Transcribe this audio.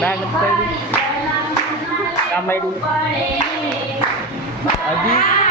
bag of I made it.